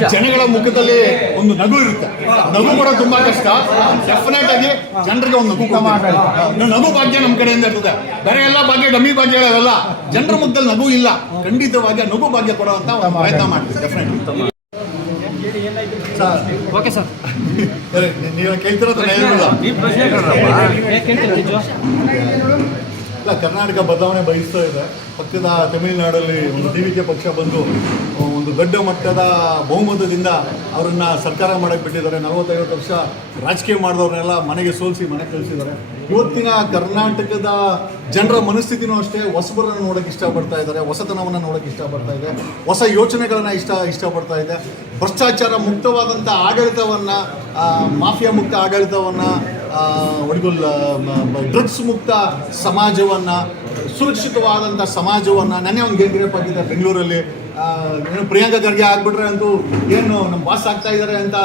ಜನಗಳ ಮುಖದಲ್ಲಿ ಒಂದು ನಗು ಇರುತ್ತೆ. ನಗು ಕೂಡ ತುಂಬಾ ಕಷ್ಟ. ಡೆಫಿನೆಟ್ ಆಗಿ ಜನರಿಗೆ ಒಂದು ನಗು ಭಾಗ್ಯ ನಮ್ಮ ಕಡೆಯಿಂದ ಇರ್ತದೆ. ಬೇರೆ ಎಲ್ಲ ಭಾಗ್ಯ ಡಮ್ಮಿ ಭಾಗ್ಯಗಳಲ್ಲ. ಜನರ ಮುಖದಲ್ಲಿ ನಗು ಇಲ್ಲ, ಖಂಡಿತವಾಗಿ ನಗು ಭಾಗ್ಯ ಕೊಡುವಂತ ಒಂದು ಪ್ರಯತ್ನ ಮಾಡ್ತೀವಿ. ಡೆಫಿನೆಟ್ ಓಕೆ ಸರ್, ನೀವು ಕೇಳ್ತಿರೋದು ಇಲ್ಲ. ಕರ್ನಾಟಕ ಬದಲಾವಣೆ ಬಯಸ್ತಾ ಇದೆ. ಪಕ್ಕದ ತಮಿಳುನಾಡಲ್ಲಿ ಒಂದು ಡಿವಿಕೆ ಪಕ್ಷ ಬಂದು ಒಂದು ದೊಡ್ಡ ಮಟ್ಟದ ಬಹುಮತದಿಂದ ಅವರನ್ನ ಸರ್ಕಾರ ಮಾಡಕ್ಕೆ ಬಿಟ್ಟಿದ್ದಾರೆ. 40-50 ವರ್ಷ ರಾಜಕೀಯ ಮಾಡಿದವ್ರನ್ನೆಲ್ಲ ಮನೆಗೆ ಸೋಲಿಸಿ ಮನೆಗೆ ಕಳಿಸಿದ್ದಾರೆ. ಇವತ್ತಿನ ಕರ್ನಾಟಕದ ಜನರ ಮನಸ್ಥಿತಿನೂ ಅಷ್ಟೇ. ಹೊಸಬರನ್ನು ನೋಡೋಕೆ ಇಷ್ಟಪಡ್ತಾ ಇದ್ದಾರೆ, ಹೊಸತನವನ್ನು ನೋಡೋಕೆ ಇಷ್ಟಪಡ್ತಾ ಇದೆ, ಹೊಸ ಯೋಚನೆಗಳನ್ನು ಇಷ್ಟಪಡ್ತಾ ಇದೆ. ಭ್ರಷ್ಟಾಚಾರ ಮುಕ್ತವಾದಂಥ ಆಡಳಿತವನ್ನು, ಮಾಫಿಯಾ ಮುಕ್ತ ಆಡಳಿತವನ್ನು, ಡ್ರಗ್ಸ್ ಮುಕ್ತ ಸಮಾಜವನ್ನು, ಸುರಕ್ಷಿತವಾದಂಥ ಸಮಾಜವನ್ನು. ನೆನ್ನೆ ಒಂದು ಗ್ಯಾಂಗ್ರೇಪ್ ಆಗಿದೆ ಬೆಂಗಳೂರಲ್ಲಿ. ಏನು ಪ್ರಿಯಾಂಕಾ ಖರ್ಗೆ ಆಗ್ಬಿಟ್ರೆ ಅಂತೂ ಏನು ನಮ್ಮ ಬಾಸ್ ಆಗ್ತಾ ಇದ್ದಾರೆ ಅಂತ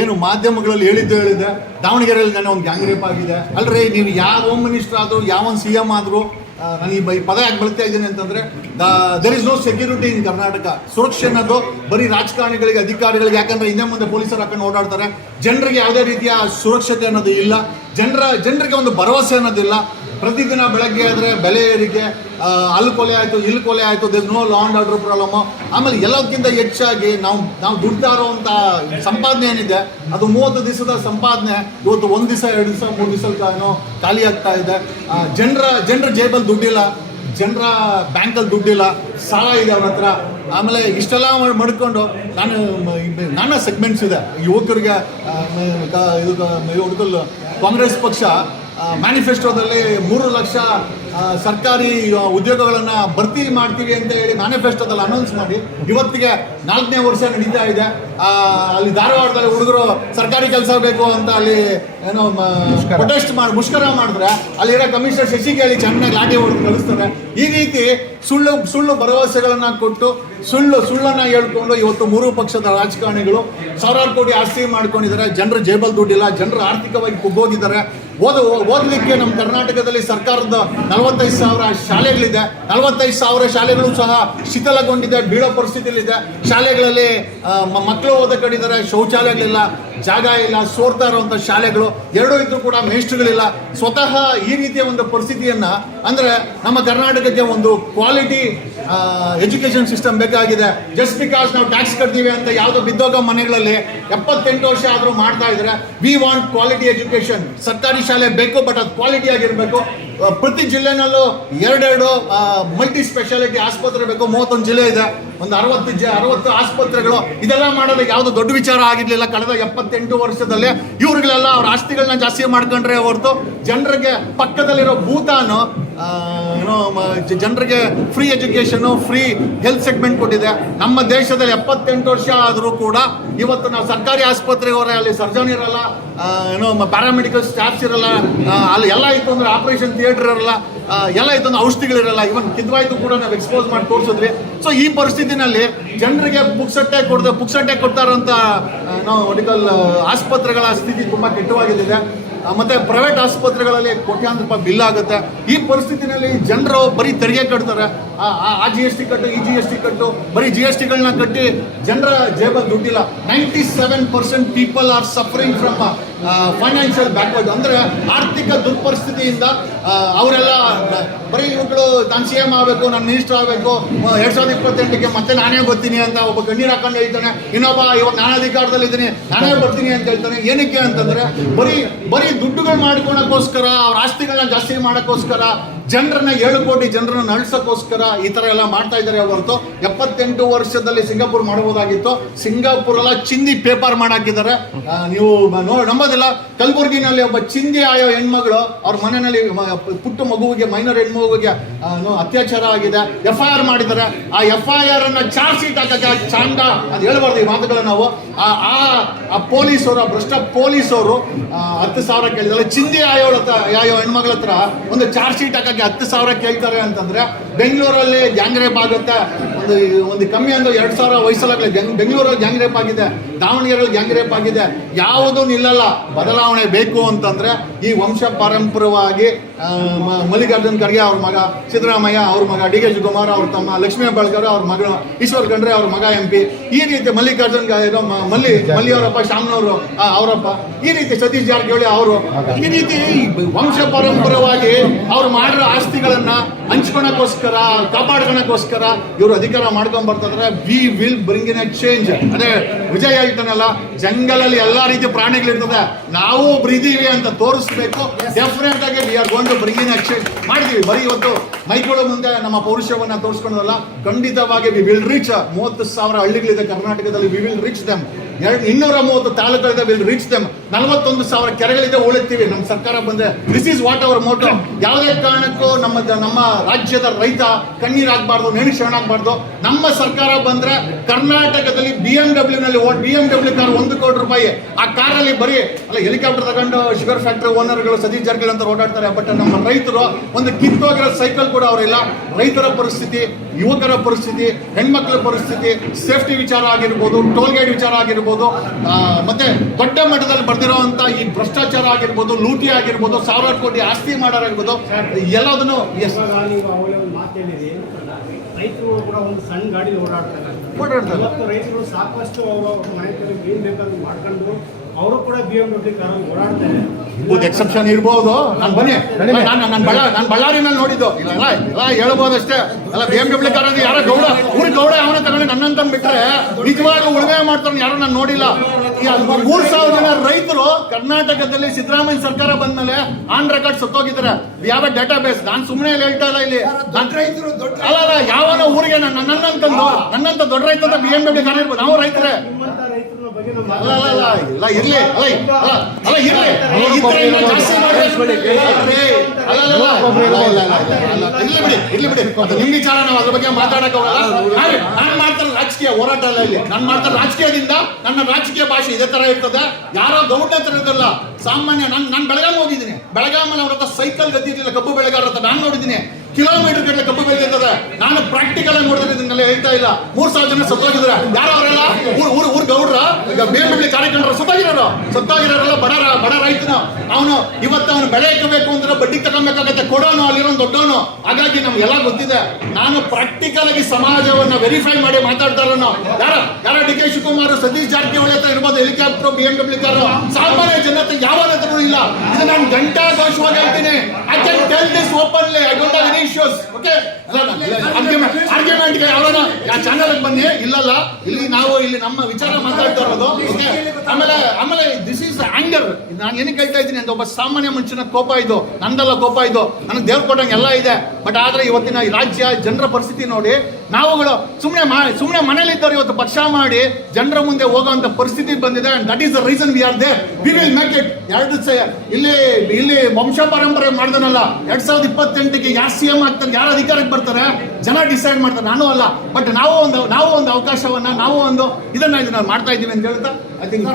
ಏನು ಮಾಧ್ಯಮಗಳಲ್ಲಿ ಹೇಳಿದ್ದೆ. ದಾವಣಗೆರೆಯಲ್ಲಿ ನೆನ್ನೆ ಒಂದು ಗ್ಯಾಂಗ್ರೇಪ್ ಆಗಿದೆ. ಅಲ್ರಿ, ನೀವು ಯಾವ ಹೋಮ್ ಮಿನಿಸ್ಟರ್ ಆದರೂ, ಯಾವೊಂದು CM ಆದರೂ, ನಾನು ಈ ಪದ ಯಾಕೆ ಬಳಸ್ತಾ ಇದ್ದೀನಿ ಅಂತಂದರೆ, there is no security in Karnataka. ಸುರಕ್ಷೆ ಅನ್ನೋದು ಬರೀ ರಾಜಕಾರಣಿಗಳಿಗೆ, ಅಧಿಕಾರಿಗಳಿಗೆ. ಯಾಕಂದರೆ ಹಿಂದೆ ಮುಂದೆ ಪೊಲೀಸರು ಹಾಕೊಂಡು ಓಡಾಡ್ತಾರೆ. ಜನರಿಗೆ ಯಾವುದೇ ರೀತಿಯ ಸುರಕ್ಷತೆ ಅನ್ನೋದು ಇಲ್ಲ. ಜನರಿಗೆ ಒಂದು ಭರವಸೆ ಅನ್ನೋದಿಲ್ಲ. ಪ್ರತಿದಿನ ಬೆಳಗ್ಗೆ ಆದರೆ ಬೆಲೆ ಏರಿಕೆ, ಅಲ್ಲಿ ಕೊಲೆ ಆಯಿತು, ಇಲ್ಲಿ ಕೊಲೆ ಆಯಿತು, there no law and order problem. ಆಮೇಲೆ ಎಲ್ಲದಕ್ಕಿಂತ ಹೆಚ್ಚಾಗಿ ನಾವು ದುಡ್ತಾ ಇರೋವಂಥ ಸಂಪಾದನೆ ಏನಿದೆ ಅದು 30 ದಿವಸದ ಸಂಪಾದನೆ ಇವತ್ತು 1 ದಿವಸ, 2 ದಿವಸ, 3 ದಿವಸಕ್ಕೇನೋ ಖಾಲಿ ಆಗ್ತಾ ಇದೆ. ಜನರ ಜೇಬಲ್ಲಿ ದುಡ್ಡಿಲ್ಲ, ಜನರ ಬ್ಯಾಂಕಲ್ಲಿ ದುಡ್ಡಿಲ್ಲ, ಸಾಲ ಇದೆ ಅವ್ರ ಹತ್ರ. ಆಮೇಲೆ ಇಷ್ಟೆಲ್ಲ ಮಾಡ್ಕೊಂಡು ನಾನಾ ಸೆಗ್ಮೆಂಟ್ಸ್ ಇದೆ ಯುವಕರಿಗೆ. ಇದು ಕಾಂಗ್ರೆಸ್ ಪಕ್ಷ ಮ್ಯಾನಿಫೆಸ್ಟೋದಲ್ಲಿ 3 ಲಕ್ಷ ಸರ್ಕಾರಿ ಉದ್ಯೋಗಗಳನ್ನು ಭರ್ತಿ ಮಾಡ್ತೀವಿ ಅಂತ ಹೇಳಿ ಮ್ಯಾನಿಫೆಸ್ಟೋದಲ್ಲಿ ಅನೌನ್ಸ್ ಮಾಡಿ ಇವತ್ತಿಗೆ 4ನೇ ವರ್ಷ ನಡೀತಾ ಇದೆ. ಅಲ್ಲಿ ಧಾರವಾಡದಲ್ಲಿ ಹುಡುಗರು ಸರ್ಕಾರಿ ಕೆಲಸ ಬೇಕು ಅಂತ ಅಲ್ಲಿ ಏನೋ ಪ್ರೊಟೆಸ್ಟ್ ಮುಷ್ಕರ ಮಾಡಿದ್ರೆ ಅಲ್ಲಿರೋ ಕಮಿಷನರ್ ಶಶಿಕೇಳಿ ಚೆನ್ನಾಗಿ ಲಾಠಿ ಹೊಡೆದು ಕಳಿಸ್ತಾರೆ. ಈ ರೀತಿ ಸುಳ್ಳು ಭರವಸೆಗಳನ್ನು ಕೊಟ್ಟು ಸುಳ್ಳನ್ನು ಹೇಳ್ಕೊಂಡು ಇವತ್ತು 3 ಪಕ್ಷದ ರಾಜಕಾರಣಿಗಳು ಸಾವಿರಾರು ಕೋಟಿ ಆಸ್ತಿ ಮಾಡ್ಕೊಂಡಿದ್ದಾರೆ. ಜನರ ಜೇಬಲ್ ದುಡ್ಡಿಲ್ಲ, ಜನರು ಆರ್ಥಿಕವಾಗಿ ಕುಗ್ಗೋಗಿದ್ದಾರೆ. ಓದಲಿಕ್ಕೆ ನಮ್ಮ ಕರ್ನಾಟಕದಲ್ಲಿ ಸರ್ಕಾರದ 45,000 ಶಾಲೆಗಳಿದೆ. 45,000 ಶಾಲೆಗಳು ಸಹ ಶಿಥಿಲಗೊಂಡಿದೆ, ಬೀಳೋ ಪರಿಸ್ಥಿತಿಯಲ್ಲಿದೆ. ಶಾಲೆಗಳಲ್ಲಿ ಮಕ್ಕಳು ಓದ ಕಡಿದ್ದಾರೆ, ಶೌಚಾಲಯಗಳಿಲ್ಲ, ಜಾಗ ಇಲ್ಲ, ಸೋರ್ತಾ ಇರುವಂಥ ಶಾಲೆಗಳು. ಎರಡೂ ಇದ್ರೂ ಕೂಡ ಮೇಷ್ಟ್ರುಗಳಿಲ್ಲ. ಸ್ವತಃ ಈ ರೀತಿಯ ಒಂದು ಪರಿಸ್ಥಿತಿಯನ್ನು ಅಂದರೆ ನಮ್ಮ ಕರ್ನಾಟಕಕ್ಕೆ ಒಂದು ಕ್ವಾಲಿಟಿ ಎಜುಕೇಷನ್ ಸಿಸ್ಟಮ್ ಬೇಕಾಗಿದೆ. ಜಸ್ಟ್ ಬಿಕಾಸ್ ನಾವು ಟ್ಯಾಕ್ಸ್ ಕಟ್ತೀವಿ ಅಂತ ಯಾವುದೋ ಬಿದ್ದೋಗ ಮನೆಗಳಲ್ಲಿ 78 ವರ್ಷ ಆದರೂ ಮಾಡ್ತಾ ಇದ್ದಾರೆ. We want quality education. ಸರ್ಕಾರಿ ಶಾಲೆ ಬೇಕು, ಬಟ್ ಅದು ಕ್ವಾಲಿಟಿ ಆಗಿರಬೇಕು. ಪ್ರತಿ ಜಿಲ್ಲೆನಲ್ಲೂ 2 ಮಲ್ಟಿ ಸ್ಪೆಷಾಲಿಟಿ ಆಸ್ಪತ್ರೆ ಬೇಕು. 31 ಜಿಲ್ಲೆ ಇದೆ, ಒಂದು 60 ಆಸ್ಪತ್ರೆಗಳು. ಇದೆಲ್ಲ ಮಾಡೋದಕ್ಕೆ ಯಾವುದು ದೊಡ್ಡ ವಿಚಾರ ಆಗಿರಲಿಲ್ಲ ಕಳೆದ 78 ವರ್ಷದಲ್ಲಿ. ಇವ್ರಿಗಳೆಲ್ಲ ಅವ್ರ ಆಸ್ತಿಗಳನ್ನ ಜಾಸ್ತಿ ಮಾಡ್ಕೊಂಡ್ರೆ ಹೊರತು ಜನರಿಗೆ ಪಕ್ಕದಲ್ಲಿರೋ ಭೂತಾನು ಜನರಿಗೆ free education, free health segment ಕೊಟ್ಟಿದೆ. ನಮ್ಮ ದೇಶದಲ್ಲಿ 78 ವರ್ಷ ಆದರೂ ಕೂಡ ಇವತ್ತು ನಾವು ಸರ್ಕಾರಿ ಆಸ್ಪತ್ರೆಗೆ ಹೋದ್ರೆ ಅಲ್ಲಿ ಸರ್ಜನ್ ಇರಲ್ಲ, ಪ್ಯಾರಾಮೆಡಿಕಲ್ ಸ್ಟಾಫ್ಸ್ ಇರಲ್ಲ. ಅಲ್ಲಿ ಎಲ್ಲ ಇತ್ತು ಅಂದರೆ ಆಪರೇಷನ್ ಥಿಯೇಟರ್ ಇರಲ್ಲ, ಎಲ್ಲ ಇತ್ತು ಅಂದ್ರೆ ಔಷಧಿಗಳಿರಲ್ಲ. ಇವನ್ ಕಿದ್ವಾಯ್ತು ಕೂಡ ನಾವು ಎಕ್ಸ್ಪೋಸ್ ಮಾಡಿ ತೋರಿಸಿದ್ವಿ. ಸೊ ಈ ಪರಿಸ್ಥಿತಿನಲ್ಲಿ ಜನರಿಗೆ ಪುಕ್ಸಟ್ಟೆ ಕೊಡ್ತಾ ಇರೋಂಥ ಮೆಡಿಕಲ್ ಆಸ್ಪತ್ರೆಗಳ ಸ್ಥಿತಿ ತುಂಬ ಕೆಟ್ಟವಾಗಿದೆ. ಮತ್ತು ಪ್ರೈವೇಟ್ ಆಸ್ಪತ್ರೆಗಳಲ್ಲಿ ಕೋಟ್ಯಾಂತರ ರೂಪಾಯಿ ಬಿಲ್ ಆಗುತ್ತೆ. ಈ ಪರಿಸ್ಥಿತಿನಲ್ಲಿ ಜನರು ಬರೀ ತೆರಿಗೆ ಕಟ್ತಾರೆ. ಆ GST ಕಟ್ಟು, ಈ GST ಕಟ್ಟು, ಬರೀ GSTಗಳನ್ನ ಕಟ್ಟಿ ಜನರ ಜೇಬಲ್ಲಿ ದುಡ್ಡಿಲ್ಲ. 97% people are suffering from financial backward. ಅಂದರೆ ಆರ್ಥಿಕ ದುರ್ಪರಿಸ್ಥಿತಿಯಿಂದ ಅವರೆಲ್ಲ ಬರೀ ಇವುಗಳು ನಾನು CM ಆಗಬೇಕು, ನಾನು ಮಿನಿಸ್ಟರ್ ಆಗಬೇಕು, 2028ಕ್ಕೆ ಮತ್ತೆ ನಾನೇ ಬರ್ತೀನಿ ಅಂತ ಒಬ್ಬ ಕಣ್ಣೀರು ಹಾಕೊಂಡು ಹೇಳ್ತಾನೆ. ಇನ್ನೊಬ್ಬ ಇವಾಗ ನಾನು ಅಧಿಕಾರದಲ್ಲಿದ್ದೀನಿ, ನಾನೇ ಬರ್ತೀನಿ ಅಂತ ಹೇಳ್ತಾನೆ. ಏನಕ್ಕೆ ಅಂತಂದರೆ ಬರೀ ದುಡ್ಡುಗಳು ಮಾಡ್ಕೊಳಕ್ಕೋಸ್ಕರ, ಅವ್ರ ಆಸ್ತಿಗಳನ್ನ ಜಾಸ್ತಿ ಮಾಡೋಕ್ಕೋಸ್ಕರ, ಜನರನ್ನ 7 ಕೋಟಿ ಜನರನ್ನ ನಡ್ಸೋಕ್ಕೋಸ್ಕರ ಈ ಥರ ಎಲ್ಲ ಮಾಡ್ತಾ ಇದ್ದಾರೆ ಹೊರತು 78 ವರ್ಷದಲ್ಲಿ ಸಿಂಗಾಪುರ್ ಮಾಡ್ಬೋದಾಗಿತ್ತು. ಸಿಂಗಾಪುರೆಲ್ಲ ಚಿಂದಿ ಪೇಪರ್ ಮಾಡಾಕಿದ್ದಾರೆ. ನೀವು ನಂಬೋದಿಲ್ಲ, ಕಲಬುರಗಿನಲ್ಲಿ ಒಬ್ಬ ಚಿಂದಿ ಆಯೋ ಹೆಣ್ಮಗಳು ಅವ್ರ ಮನೆಯಲ್ಲಿ ಪುಟ್ಟ ಮಗುವಿಗೆ, ಮೈನರ್ ಹೆಣ್ಮಗುವಿಗೆ ಅತ್ಯಾಚಾರ ಆಗಿದೆ. FIR ಮಾಡಿದ್ದಾರೆ. ಆ FIR ಅನ್ನ ಚಾರ್ಜ್ ಶೀಟ್ ಹಾಕಕ್ಕೆ ಚಾಂಡ ಅದು ಹೇಳ್ಬಾರ್ದು ಈ ಮಾತುಗಳನ್ನ ನಾವು. ಆ ಪೊಲೀಸರು, ಆ ಭ್ರಷ್ಟ ಪೊಲೀಸರು 10,000 ಕೇಳಿದ್ದಾರೆ. ಚಿಂದಿ ಆಯೋ ಹೆಣ್ಮಗಳ ಹತ್ರ ಒಂದು ಚಾರ್ಜ್ ಶೀಟ್ ಹಾಕಕ್ಕೆ 10,000 ಕೇಳ್ತಾರೆ ಅಂತಂದ್ರೆ ಬೆಂಗಳೂರಲ್ಲಿ ಗ್ಯಾಂಗ್ ರೇಪ್ ಆಗುತ್ತೆ, ಒಂದು ಕಮ್ಮಿ ಅಂದ್ರೆ 2,000 ವಯಸ್ಸಲ್ಲಾಗಲಿ ಬೆಂಗಳೂರಲ್ಲಿ ಗ್ಯಾಂಗ್ ರೇಪ್ ಆಗಿದೆ, ದಾವಣಗೆರೆಯಲ್ಲಿ ಗ್ಯಾಂಗ್ ರೇಪ್ ಆಗಿದೆ. ಯಾವುದೂ ನಿಲ್ಲಲ್ಲ. ಬದಲಾವಣೆ ಬೇಕು ಅಂತಂದ್ರೆ ಈ ವಂಶ ಪಾರಂಪರವಾಗಿ ಮಲ್ಲಿಕಾರ್ಜುನ್ ಖರ್ಗೆ ಅವ್ರ ಮಗ ಸಿದ್ದರಾಮಯ್ಯ, ಅವ್ರ ಮಗ ಡಿ.ಕೆ. ಶಿವಕುಮಾರ್, ಅವ್ರ ತಮ್ಮ ಲಕ್ಷ್ಮೀ ಹೆಬ್ಬಾಳ್ಕರ್, ಅವ್ರ ಮಗ ಈಶ್ವರ್ ಖಂಡ್ರೆ, ಅವ್ರ ಮಗ MP, ಈ ರೀತಿ ಮಲ್ಲಿಕಾರ್ಜುನ್ ಮಲ್ಲಿಯವರಪ್ಪ ಶಾಮ್ನವರು ಅವರಪ್ಪ, ಈ ರೀತಿ ಸತೀಶ್ ಜಾರಕಿಹೊಳಿ ಅವರು, ಈ ರೀತಿ ವಂಶ ಪಾರಂಪರವಾಗಿ ಅವ್ರು ಮಾಡಿರೋ ಆಸ್ತಿಗಳನ್ನ ಹಂಚ್ಕೊಳಕ್ಕೋಸ್ಕರ ಕಾಪಾಡ್ಕೊಳಕ್ಕೋಸ್ಕರ ಇವರು ಅಧಿಕಾರ ಮಾಡ್ಕೊಂಡ್ ಬರ್ತಿದ್ರೆ we will bring in a change. ಅದೇ ವಿಜಯ್ ಹೇಳ್ತಾನಲ್ಲ, ಜಂಗಲಲ್ಲಿ ಎಲ್ಲಾ ರೀತಿ ಪ್ರಾಣಿಗಳಿರ್ತದೆ, ನಾವು ಒಬ್ರು ಇದೀವಿ ಅಂತ ತೋರಿಸ್ಬೇಕು. ಡೆಫಿನೆಟ್ ಆಗಿ we are going to bring in a change ಮಾಡ್ತೀವಿ. ಬರೀ ಇವತ್ತು ಮೈಕ್ಗಳ ಮುಂದೆ ನಮ್ಮ ಪೌರುಷವನ್ನ ತೋರಿಸ್ಕೊಂಡಲ್ಲ, ಖಂಡಿತವಾಗಿ ವಿ ವಿಲ್ ರೀಚ್ 30,000 ಹಳ್ಳಿಗಳಿದೆ ಕರ್ನಾಟಕದಲ್ಲಿ. We will reach them. 230 ತಾಲೂಕುಗಳಿದೆ, ವಿಲ್ ರೀಚ್ ದೆಮ್. 41,000 ಕೆರೆಗಳಿದೆ, ಉಳಿತೀವಿ ನಮ್ಮ ಸರ್ಕಾರ ಬಂದ್ರೆ. This is what our motto. ಯಾವುದೇ ಕಾರಣಕ್ಕೂ ನಮ್ಮ ರಾಜ್ಯದ ರೈತ ಕಣ್ಣೀರಾಗಬಾರ್ದು, ನೇಣು ಶರಣಾಗಬಾರ್ದು. ನಮ್ಮ ಸರ್ಕಾರ ಬಂದ್ರೆ ಕರ್ನಾಟಕದಲ್ಲಿ BMW ನಲ್ಲಿ BMW ಕಾರ್ 1 ಕೋಟಿ ರೂಪಾಯಿ. ಆ ಕಾರಲ್ಲಿ ಬರೀ ಅಲ್ಲ ಹೆಲಿಕಾಪ್ಟರ್ ತಗೊಂಡು ಶುಗರ್ ಫ್ಯಾಕ್ಟರಿ ಓನರ್ಗಳು ಸತೀಶ್ ಜಾರಕಿಹೊಳಿ ಅಂತ ಓಡಾಡ್ತಾರೆ. ಬಟ್ ನಮ್ಮ ರೈತರು ಒಂದು ಕಿತ್ತೋಗಿರೋ ಸೈಕಲ್ ಕೂಡ ಅವರಿಲ್ಲ. ರೈತರ ಪರಿಸ್ಥಿತಿ, ಯುವಕರ ಪರಿಸ್ಥಿತಿ, ಹೆಣ್ಮಕ್ಳ ಪರಿಸ್ಥಿತಿ, ಸೇಫ್ಟಿ ವಿಚಾರ ಆಗಿರ್ಬೋದು, ಟೋಲ್ ಗೇಟ್ ವಿಚಾರ ಆಗಿರ್ಬೋದು, ಮತ್ತೆ ದೊಡ್ಡ ಮಟ್ಟದಲ್ಲಿ ಬರ್ದಿರೋಂಥ ಈ ಭ್ರಷ್ಟಾಚಾರ ಆಗಿರ್ಬೋದು, ಲೂಟಿ ಆಗಿರ್ಬೋದು, 1,000 ಕೋಟಿ ಆಸ್ತಿ ಮಾಡೋರಾಗಿರ್ಬೋದು, ಎಲ್ಲದನ್ನು ರೈತರು ಕೂಡ ಒಂದು ಸಣ್ಣ ಗಾಡಿ ಓಡಾಡ್ತಾರೆ. ರೈತರು ಸಾಕಷ್ಟು ಅವರು ಮನೆ ಏನ್ ಬೇಕಾದ್ರೂ ಮಾಡ್ಕೊಂಡು ಅವರು ಕೂಡ BMW ಕಾರಲ್ಲಿ ಓಡಾಡ್ತಾರೆ. ಎಕ್ಸೆಪ್ಷನ್ ಇರ್ಬೋದು. ನಾನು ಬಳ್ಳಾರಿನಲ್ಲಿ ನೋಡಿದ್ದು ಇಲ್ಲ ಹೇಳ್ಬೋದಷ್ಟೇ. ಅಲ್ಲ BMW ಕಾರ್ ಅಂದ್ರೆ ಯಾರೋ ಗೌಡ ಗೌಡ ಅವನ ತಗೊಂಡು ನನ್ನಂತ ಬಿಟ್ರೆ ನಿಜವಾಗ ಉಳುಮೆ ಮಾಡ್ತಾರೆ ಯಾರು ನಾನು ನೋಡಿಲ್ಲ. 3,000 ಜನ ರೈತರು ಕರ್ನಾಟಕದಲ್ಲಿ ಸಿದ್ದರಾಮಯ್ಯ ಸರ್ಕಾರ ಬಂದ್ಮೇಲೆ ಆನ್ ರೆಕಾರ್ಡ್ ಸತ್ತೋಗಿದ್ದಾರೆ. ಯಾವ ಡೇಟಾ ಬೇಸ್. ನಾನು ಸುಮ್ಮನೆ ಹೇಳ್ತಾ ಇಲ್ಲ ಇಲ್ಲಿ. ಅಲ್ಲ ಯಾವನ ಊರಿಗೆ ನನ್ನಂತ ದೊಡ್ಡ ರೈತ BMW ಕಾರ್ ಇರ್ಬೋದು. ನಾವು ರೈತರೇ. ಅಲ್ಲ ಇರ್ಲಿ ಬಿಡಿ. ನಿಮ್ ವಿಚಾರ ನಾವು ಅದ್ರ ಬಗ್ಗೆ ಮಾತಾಡಕ್ ನಾನು ಮಾಡ್ತಾರೆ ರಾಜಕೀಯ ಹೋರಾಟ ಅಲ್ಲ ಇಲ್ಲಿ. ನಾನು ಮಾಡ್ತಾರೆ ರಾಜಕೀಯದಿಂದ ನನ್ನ ರಾಜಕೀಯ ಭಾಷೆ ಇದೇ ತರ ಇರ್ತದೆ. ಯಾರೋ ಗೌಡ ಹತ್ರ ಇರೋದಲ್ಲ, ಸಾಮಾನ್ಯ. ನಾನು ಬೆಳಗಾಂ ಹೋಗಿದ್ದೀನಿ. ಬೆಳಗಾಮಲ್ಲಿ ಅವ್ರ ಹತ್ರ ಸೈಕಲ್ ಗತಿ ಇರಲಿಲ್ಲ, ಕಬ್ಬು ಬೆಳೆಗಾರ ಹತ್ರ ನಾನು ನೋಡಿದ್ದೀನಿ. ಕಿಲೋಮೀಟರ್ ಗಟ್ಟಲೆ ಕಬ್ಬು ಬೆಳೆದಿರ್ತದೆ. ನಾನು ಪ್ರಾಕ್ಟಿಕಲ್ ಆಗಿ ನೋಡಿದ್ರೆ ಇದನ್ನೆಲ್ಲ ಹೇಳ್ತಾ ಇಲ್ಲ. 3,000 ಜನ ಸತ್ತೋಗಿದ್ರೆ ಯಾರು ಅವರೆಲ್ಲ ಊರ್ ಗೌಡ್ರ BMW ಕಾರ್ಯಕ್ರಮ ಸತ್ತೋಗಿರೋರೆಲ್ಲ ಬಡ ರೈತನು. ಅವನು ಬೆಳೆ ಇಕ್ಕಬೇಕು ಅಂದ್ರೆ ಬಡ್ಡಿ ತಗೊಬೇಕಾಗತ್ತೆ, ಕೊಡೋನು ಅಲ್ಲಿರೋ ದೊಡ್ಡವನು. ಹಾಗಾಗಿ ನಮ್ಗೆಲ್ಲ ಗೊತ್ತಿದೆ. ನಾನು ಪ್ರಾಕ್ಟಿಕಲ್ ಆಗಿ ಸಮಾಜವನ್ನ ವೆರಿಫೈ ಮಾಡಿ ಮಾತಾಡ್ತಾ ಇರೋನು. ಯಾರ ಡಿ.ಕೆ. ಶಿವಕುಮಾರ್, ಸತೀಶ್ ಜಾರಕಿಹೊಳಿ ಹತ್ರ ಇರ್ಬೋದು ಹೆಲಿಕಾಪ್ಟರ್, BMW ಕಾರು. ಸಾಮಾನ್ಯ ಜನತೆ ಯಾವ ಹತ್ರನೂ ಇಲ್ಲ. ಇದು ನಾನು ಗಂಟಾ ಘೋಷವಾಗಿ ಹೇಳ್ತೀನಿ. I can tell this openly. I don't have any issues. Okay, ಆರ್ಗ್ಯುಮೆಂಟ್ಗೆ ಯಾವನ ಚಾನಲ್ ಬನ್ನಿ. ಇಲ್ಲಲ್ಲ, ಇಲ್ಲಿ ನಮ್ಮ ವಿಚಾರ ಮಾತಾಡ್ತಾ ಇರೋದು. ಓಕೆ, ಆಮೇಲೆ ದಿಸ್ ಈಸ್ ಆಂಗರ್. ನಾನು ಏನಕ್ಕೆ ಹೇಳ್ತಾ ಇದ್ದೀನಿ ಅಂತ, ಒಬ್ಬ ಸಾಮಾನ್ಯ ಮನುಷ್ಯನ ಕೋಪ ಇದು, ನಂದಲ್ಲ ಕೋಪ ಇದು. ನನಗೆ ದೇವ್ರು ಕೊಟ್ಟಂಗೆ ಎಲ್ಲ ಇದೆ. ಬಟ್ ಆದ್ರೆ ಇವತ್ತಿನ ಈ ರಾಜ್ಯ ಜನರ ಪರಿಸ್ಥಿತಿ ನೋಡಿ, ನಾವುಗಳು ಸುಮ್ಮನೆ ಮನೇಲಿದ್ದವ್ರು ಇವತ್ತು ಪಕ್ಷ ಮಾಡಿ ಜನರ ಮುಂದೆ ಹೋಗುವಂತ ಪರಿಸ್ಥಿತಿ ಬಂದಿದೆ. And that is the reason we are there. We will make it. ಇಲ್ಲಿ ವಂಶ ಪರಂಪರೆ ಮಾಡ್ದನಲ್ಲ, 2028ಗೆ ಯಾರು CM ಆಗ್ತಾರೆ, ಯಾರು ಅಧಿಕಾರಕ್ಕೆ ಬರ್ತಾರೆ, ಜನ ಡಿಸೈಡ್ ಮಾಡ್ತಾರೆ, ನಾನು ಅಲ್ಲ. ಬಟ್ ನಾವು ಒಂದು ಅವಕಾಶವನ್ನ, ನಾವು ಒಂದು ಇದನ್ನ ಮಾಡ್ತಾ ಇದ್ದೀವಿ ಅಂತ ಹೇಳ್ತಾ ಐ ಥಿಂಕ್